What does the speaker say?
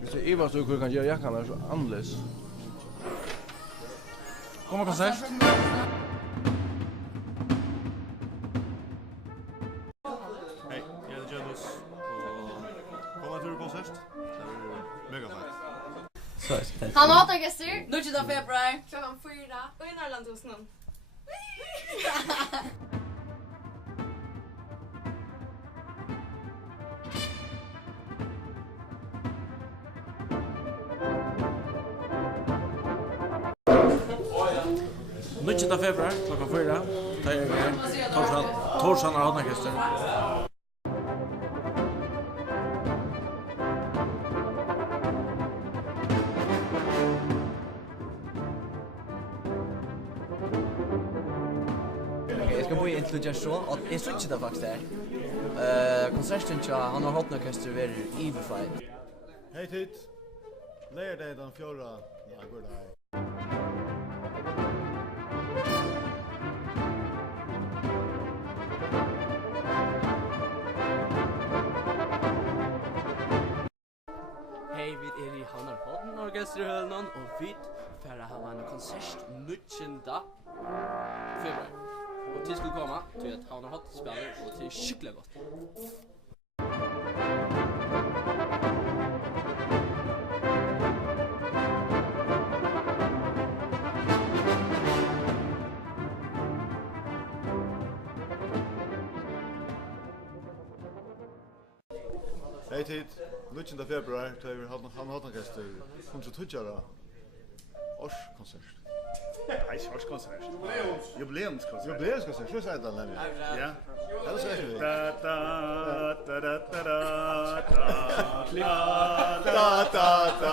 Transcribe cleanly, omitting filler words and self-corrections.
Hvis det Eva så kan göra jackan är så annorlunda. Kommer konsert. Hej, jag heter Janus och kommer till konsert. Det är mega fett. Havnar Hornorkestur, 9 februar, klockan 4 i Norðurlandahúsinum. Nutjunda februar, klockan 4. Havnar Hornorkestur. Jag ska börja introducera och jag såg det faktiskt där. Konserten till Havnar Hornorkestur är överfärd. Hej tid. Leygardagin den 4. Ja, god dag. Hej, vi är i Havnar Hornorkestur och vi får ha en konsert 9 februar. Och till skulle komma till att Havnar Hot spelar och till skickligt gott. Hej tid. 9 februar tar vi Havnar Hornorkestur 120 årskonsert. Nej, årskonsert. Jubileumskonsert. Jubileumskonsert, så säger det nämligen. Ja. Ja, så säger vi. Da da da da da da Da da da.